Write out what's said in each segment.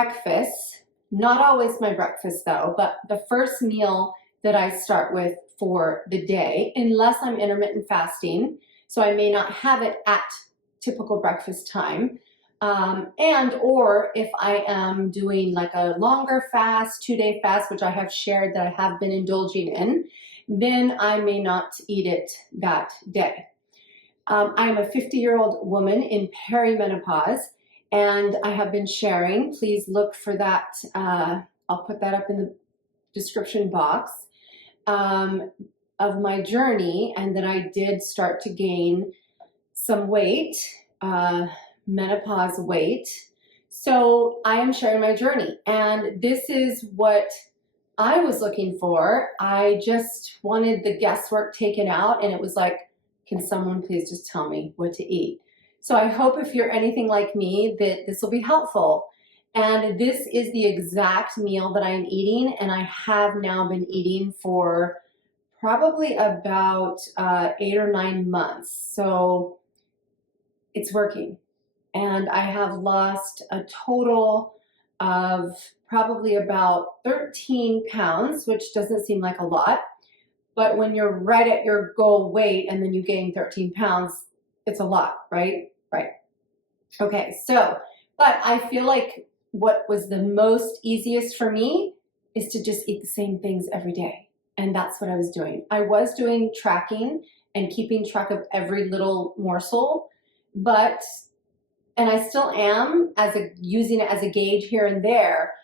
breakfast, not always my breakfast though, but the first meal that I start with for the day, unless I'm intermittent fasting, so I may not have it at typical breakfast time, and or if I am doing like a longer fast, 2-day fast, which I have shared that I have been indulging in, then I may not eat it that day. I am a 50-year-old woman in perimenopause, and I have been sharing, please look for that, I'll put that up in the description box, of my journey, and that I did start to gain some weight, menopause weight. So I am sharing my journey, and this is what I was looking for. I just wanted the guesswork taken out, and it was like, can someone please just tell me what to eat? So I hope if you're anything like me that this will be helpful. And this is the exact meal that I'm eating, and I have now been eating for probably about 8 or 9 months. So it's working. And I have lost a total of probably about 13 pounds, which doesn't seem like a lot. But when you're right at your goal weight and then you gain 13 pounds, it's a lot, right? Right. Okay, so, but I feel like what was the most easiest for me is to just eat the same things every day. And that's what I was doing. I was doing tracking and keeping track of every little morsel, and I still am using it as a gauge here and there,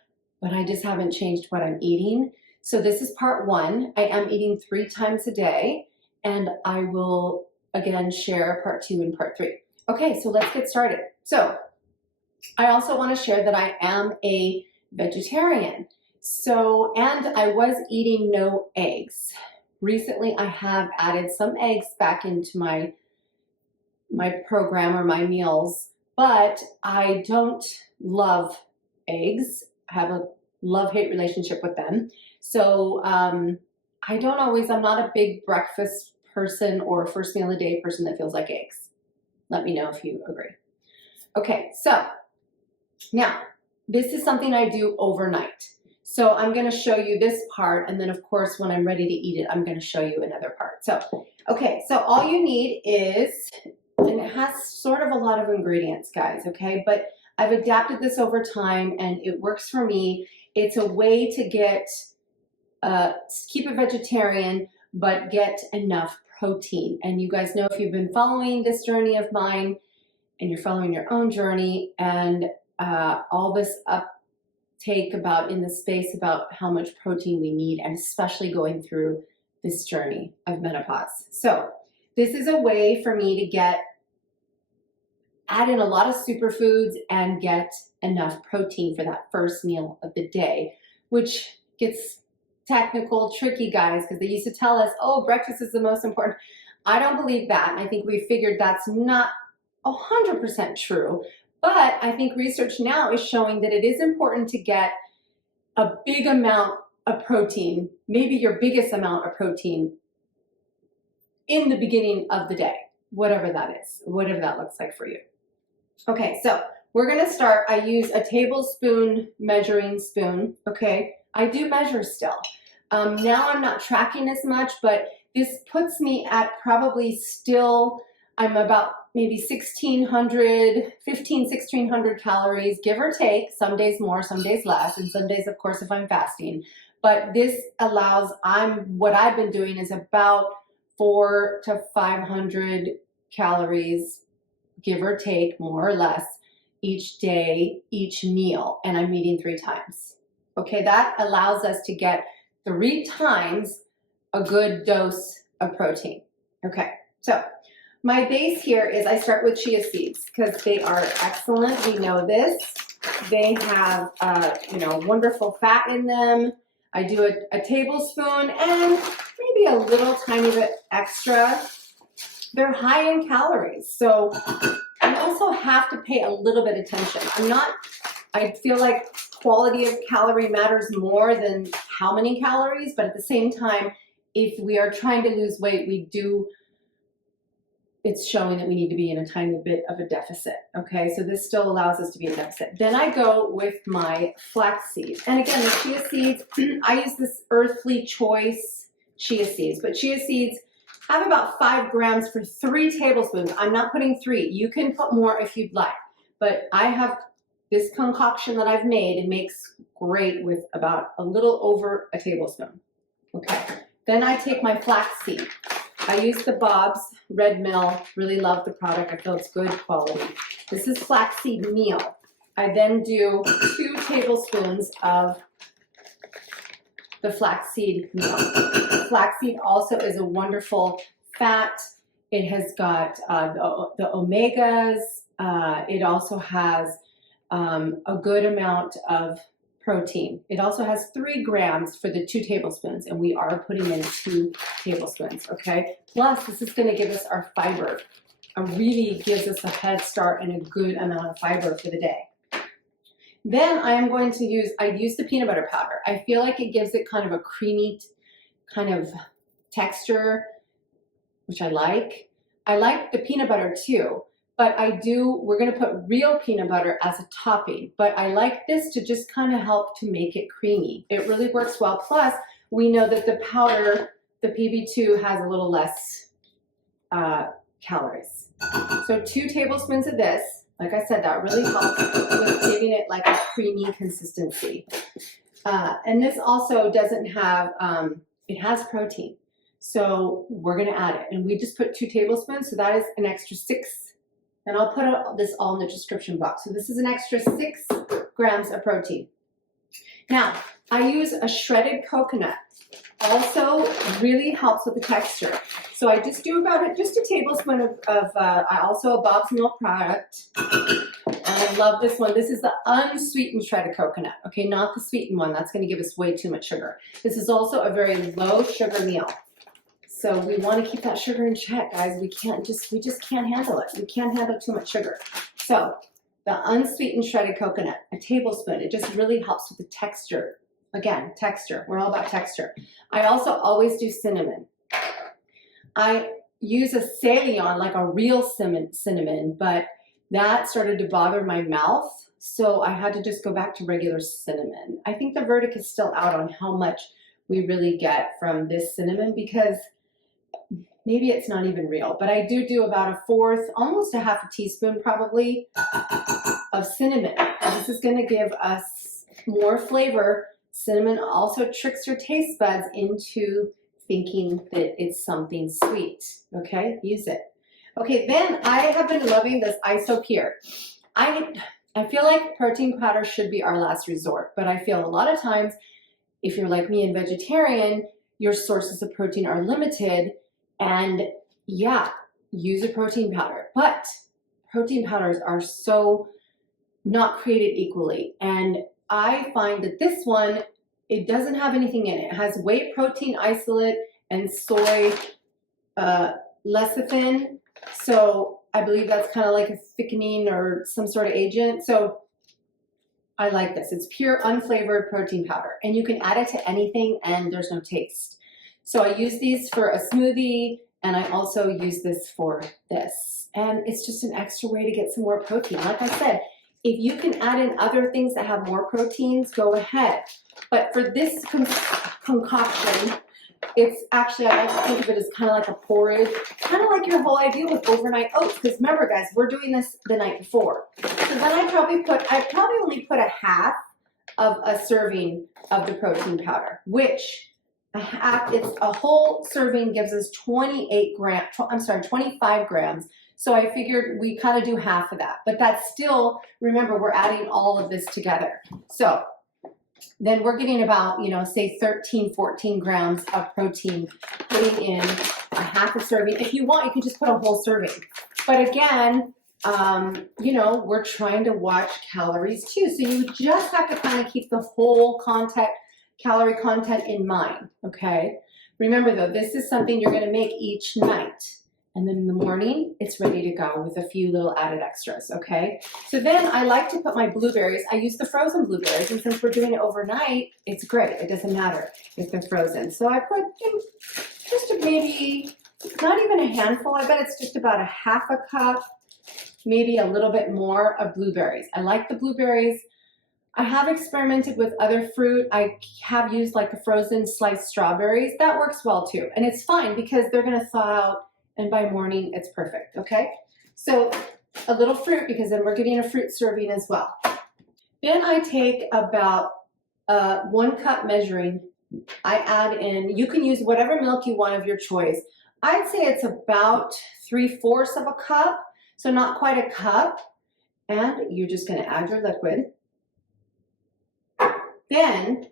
but I just haven't changed what I'm eating. So this is part 1. I am eating 3 times a day, and I will again share part 2 and part 3. Okay, so let's get started. So I also want to share that I am a vegetarian. So, and I was eating no eggs. Recently, I have added some eggs back into my program or my meals, but I don't love eggs. I have a love-hate relationship with them. So I'm not a big breakfast person or first meal of the day person that feels like eggs. Let me know if you agree. Okay, so now this is something I do overnight. So I'm going to show you this part, and then of course when I'm ready to eat it, I'm going to show you another part. So, okay, so all you need is, and it has sort of a lot of ingredients, guys, okay? But I've adapted this over time, and it works for me. It's a way to keep it vegetarian, but get enough protein. And you guys know, if you've been following this journey of mine, and you're following your own journey, and all this uptake in the space about how much protein we need, and especially going through this journey of menopause. So this is a way for me to add in a lot of superfoods and get enough protein for that first meal of the day, which gets technical, tricky, guys, because they used to tell us, oh, breakfast is the most important. I don't believe that. And I think we figured that's not 100% true. But I think research now is showing that it is important to get a big amount of protein, maybe your biggest amount of protein, in the beginning of the day, whatever that is, whatever that looks like for you. Okay, so we're going to start. I use a tablespoon measuring spoon, okay? I do measure still. Now I'm not tracking as much, but this puts me at probably still, I'm about maybe 1,600 calories, give or take, some days more, some days less, and some days, of course, if I'm fasting. But this allows, what I've been doing is about 400 to 500 calories, give or take, more or less, each day, each meal, and I'm eating 3 times. Okay, that allows us to get 3 times a good dose of protein. Okay, so my base here is I start with chia seeds because they are excellent. We know this. They have, wonderful fat in them. I do a tablespoon and maybe a little tiny bit extra. They're high in calories, so I also have to pay a little bit of attention. I feel like quality of calorie matters more than how many calories, but at the same time, if we are trying to lose weight, it's showing that we need to be in a tiny bit of a deficit. Okay, so this still allows us to be in deficit. Then I go with my flaxseed. And again, the chia seeds, I use this Earthly Choice chia seeds, but chia seeds have about 5 grams for 3 tablespoons. I'm not putting 3. You can put more if you'd like, but I have this concoction that I've made. It makes great with about a little over a tablespoon. Okay, then I take my flaxseed. I use the Bob's Red Mill. Really love the product. I feel it's good quality. This is flaxseed meal. I then do 2 tablespoons of the flaxseed meal. Flaxseed also is a wonderful fat. It has got the omegas. It also has a good amount of protein. It also has 3 grams for the 2 tablespoons, and we are putting in 2 tablespoons, okay? Plus, this is gonna give us our fiber. It really gives us a head start and a good amount of fiber for the day. Then I am going to use the peanut butter powder. I feel like it gives it kind of a creamy kind of texture, which I like. I like the peanut butter too. But we're gonna put real peanut butter as a topping, but I like this to just kind of help to make it creamy. It really works well. Plus, we know that the powder, the PB2, has a little less calories. So 2 tablespoons of this, like I said, that really helps with giving it like a creamy consistency. And this also doesn't have, it has protein. So we're gonna add it. And we just put 2 tablespoons, so that is an extra 6. And I'll put this all in the description box. So this is an extra 6 grams of protein. Now, I use a shredded coconut. Also really helps with the texture. So I just do just a tablespoon of also a Bob's Milk product. And I love this one. This is the unsweetened shredded coconut. Okay, not the sweetened one. That's gonna give us way too much sugar. This is also a very low sugar meal. So we want to keep that sugar in check, guys. We just can't handle it. We can't handle too much sugar. So the unsweetened shredded coconut, a tablespoon. It just really helps with the texture. Again, texture. We're all about texture. I also always do cinnamon. I use a Ceylon, like a real cinnamon, but that started to bother my mouth. So I had to just go back to regular cinnamon. I think the verdict is still out on how much we really get from this cinnamon, because maybe it's not even real, but I do about 1/4, almost a half a teaspoon probably of cinnamon. And this is gonna give us more flavor. Cinnamon also tricks your taste buds into thinking that it's something sweet, okay? Use it. Okay, then I have been loving this Isopure. I feel like protein powder should be our last resort, but I feel a lot of times, if you're like me and vegetarian, your sources of protein are limited. And yeah, use a protein powder, but protein powders are so not created equally. And I find that this one, it doesn't have anything in it. It has whey protein isolate and soy lecithin. So I believe that's kind of like a thickening or some sort of agent. So I like this. It's pure unflavored protein powder, and you can add it to anything and there's no taste. So I use these for a smoothie, and I also use this for this. And it's just an extra way to get some more protein. Like I said, if you can add in other things that have more proteins, go ahead. But for this concoction, it's actually, I like to think of it as kind of like a porridge, kind of like your whole idea with overnight oats. Because remember, guys, we're doing this the night before. So then I probably only put a half of a serving of the protein powder, which it's a whole serving gives us 25 grams. So I figured we kind of do half of that, but that's still, remember, we're adding all of this together. So then we're getting about, say 13, 14 grams of protein, putting in a half a serving. If you want, you can just put a whole serving. But again, we're trying to watch calories too. So you just have to kind of keep the whole calorie content in mind, okay? Remember though, this is something you're gonna make each night. And then in the morning, it's ready to go with a few little added extras, okay? So then I like to put my blueberries. I use the frozen blueberries, and since we're doing it overnight, it's great. It doesn't matter if they're frozen. So I put just maybe not even a handful, I bet it's just about a half a cup, maybe a little bit more of blueberries. I like the blueberries. I have experimented with other fruit. I have used like the frozen sliced strawberries. That works well too. And it's fine because they're gonna thaw out and by morning it's perfect, okay? So a little fruit because then we're getting a fruit serving as well. Then I take about 1 cup measuring. I add in, you can use whatever milk you want of your choice. I'd say it's about 3/4 of a cup, so not quite a cup. And you're just gonna add your liquid. Then,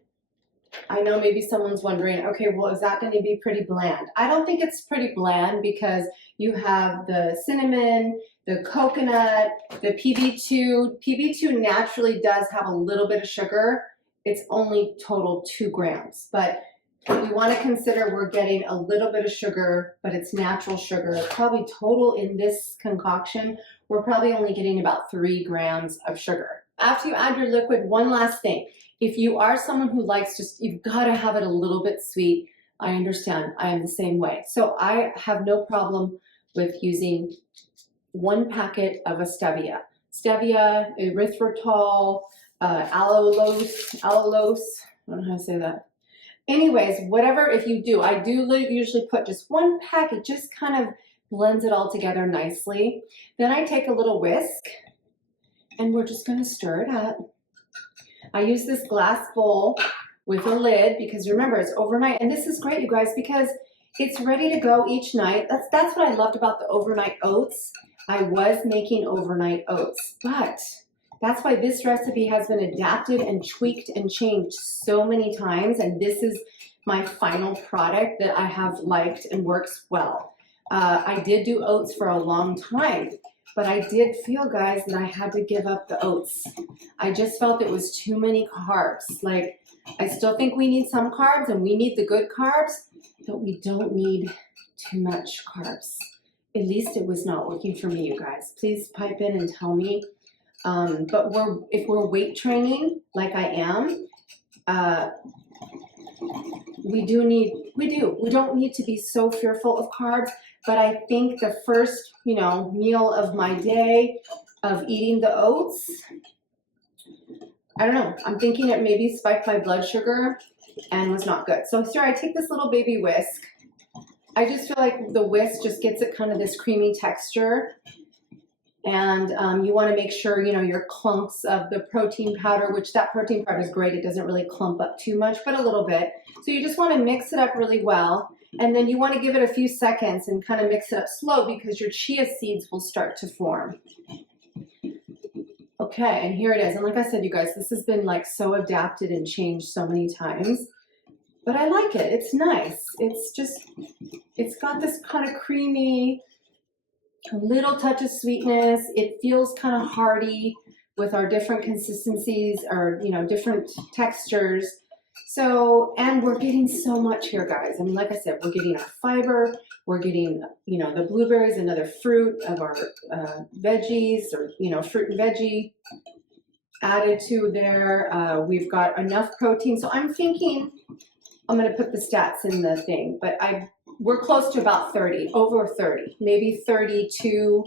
I know maybe someone's wondering, okay, well, is that gonna be pretty bland? I don't think it's pretty bland because you have the cinnamon, the coconut, the PB2. PB2 naturally does have a little bit of sugar. It's only total 2 grams, but we wanna consider we're getting a little bit of sugar, but it's natural sugar. Probably total in this concoction, we're probably only getting about 3 grams of sugar. After you add your liquid, one last thing. If you are someone who likes you've got to have it a little bit sweet, I understand. I am the same way. So I have no problem with using 1 packet of a stevia. Stevia, erythritol, allulose, I don't know how to say that. Anyways, whatever, if you do, I do usually put just 1 packet, just kind of blends it all together nicely. Then I take a little whisk and we're just going to stir it up. I use this glass bowl with a lid because remember it's overnight, and this is great, you guys, because it's ready to go each night. That's what I loved about the overnight oats. I was making overnight oats, but that's why this recipe has been adapted and tweaked and changed so many times, and this is my final product that I have liked and works well. I did do oats for a long time, but I did feel, guys, that I had to give up the oats. I just felt it was too many carbs. Like, I still think we need some carbs and we need the good carbs, but we don't need too much carbs. At least it was not working for me, you guys. Please pipe in and tell me. But if we're weight training, like I am, we don't need to be so fearful of carbs. But I think the first, meal of my day of eating the oats, I don't know, I'm thinking it maybe spiked my blood sugar and was not good. So here I take this little baby whisk. I just feel like the whisk just gets it kind of this creamy texture. And you want to make sure, your clumps of the protein powder, which that protein powder is great. It doesn't really clump up too much, but a little bit. So you just want to mix it up really well. And then you want to give it a few seconds and kind of mix it up slow because your chia seeds will start to form. Okay, and here it is. And like I said, you guys, this has been like so adapted and changed so many times. But I like it. It's nice. It's got this kind of creamy, a little touch of sweetness. It feels kind of hearty with our different consistencies or, different textures. So, and we're getting so much here, guys. I mean, like I said, we're getting our fiber, we're getting, the blueberries, another fruit of our veggies or, fruit and veggie added to there. We've got enough protein. So I'm thinking, I'm going to put the stats in the thing, but we're close to about 30, over 30, maybe 32,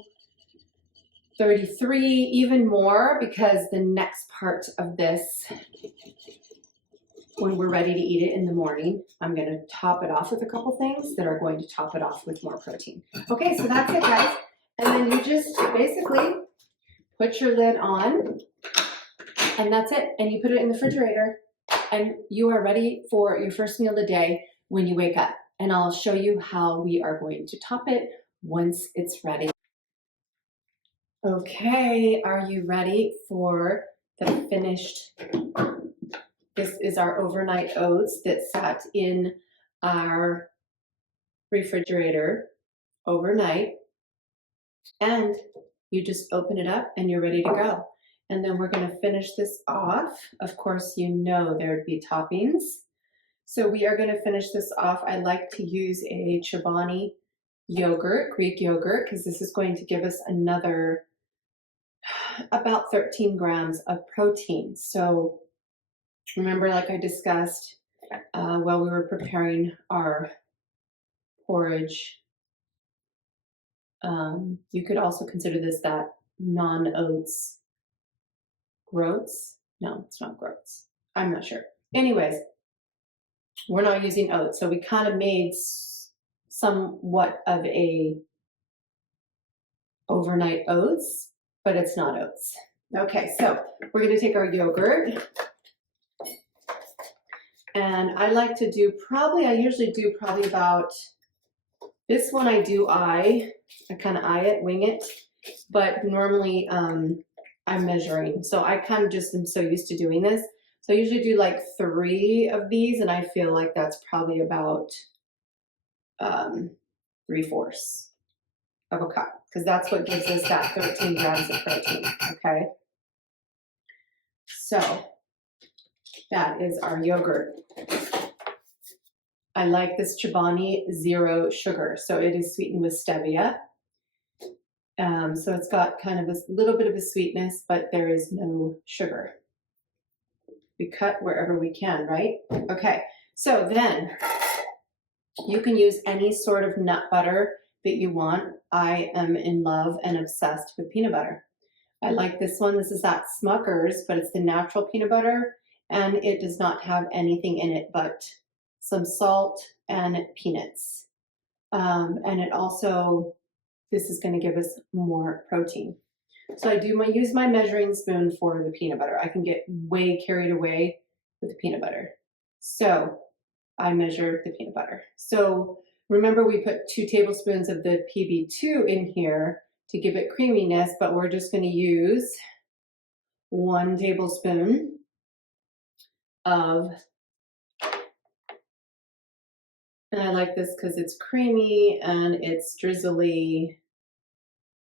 33, even more, because the next part of this, when we're ready to eat it in the morning, I'm going to top it off with a couple things that are going to top it off with more protein. Okay, so that's it, guys. And then you just basically put your lid on, and that's it. And you put it in the refrigerator, and you are ready for your first meal of the day when you wake up. And I'll show you how we are going to top it once it's ready. Okay, are you ready for the finished? This is our overnight oats that sat in our refrigerator overnight. And you just open it up and you're ready to go. And then we're going to finish this off. Of course, there'd be toppings. So we are going to finish this off. I like to use a Chobani yogurt, Greek yogurt, because this is going to give us another about 13 grams of protein. So remember, like I discussed while we were preparing our porridge You could also consider this that non-oats groats. No, it's not groats. I'm not sure. Anyways, we're not using oats, so we kind of made somewhat of a overnight oats, but it's not oats. Okay, so we're going to take our yogurt, and I like to do I usually do probably about, this one I kind of eye it, wing it, but normally I'm measuring. So I kind of just am so used to doing this. So I usually do like 3 of these, and I feel like that's probably about 3/4 of a cup, because that's what gives us that 13 grams of protein, okay? So that is our yogurt. I like this Chobani Zero Sugar, so it is sweetened with stevia. So it's got kind of a little bit of a sweetness, but there is no sugar. We cut wherever we can, right? Okay, so then you can use any sort of nut butter that you want. I am in love and obsessed with peanut butter. I like this one. This is at Smucker's, but it's the natural peanut butter, and it does not have anything in it but some salt and peanuts. And it also, this is going to give us more protein. So I use my measuring spoon for the peanut butter. I can get way carried away with the peanut butter. So I measure the peanut butter. So remember, we put 2 tablespoons of the PB2 in here to give it creaminess, but we're just going to use 1 tablespoon of, and I like this because it's creamy and it's drizzly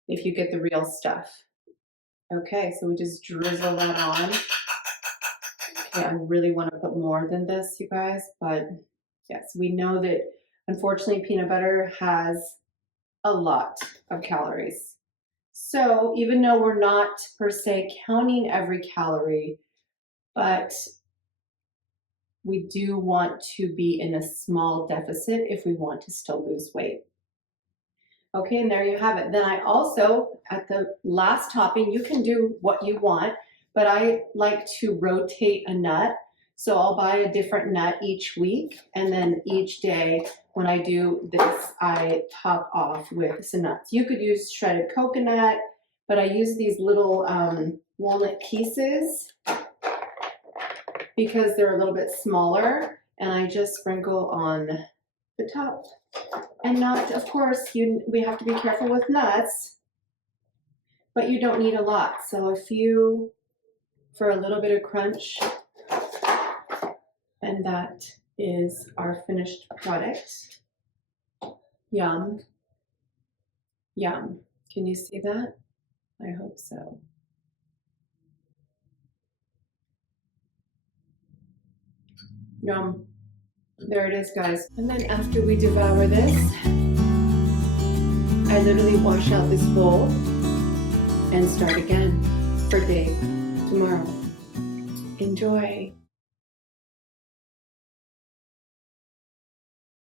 if you get the real stuff. Okay, so we just drizzle that on. Okay, I really want to put more than this, you guys, but yes, we know that unfortunately peanut butter has a lot of calories. So even though we're not per se counting every calorie, but we do want to be in a small deficit if we want to still lose weight. Okay, and there you have it. Then I also, at the last topping, you can do what you want, but I like to rotate a nut. So I'll buy a different nut each week, and then each day when I do this, I top off with some nuts. You could use shredded coconut, but I use these little walnut pieces because they're a little bit smaller, and I just sprinkle on the top. And not, of course, we have to be careful with nuts, but you don't need a lot. So a few for a little bit of crunch, and that is our finished product. Yum. Yum. Can you see that? I hope so. Yum. There it is, guys. And then after we devour this, I literally wash out this bowl and start again for day tomorrow. Enjoy.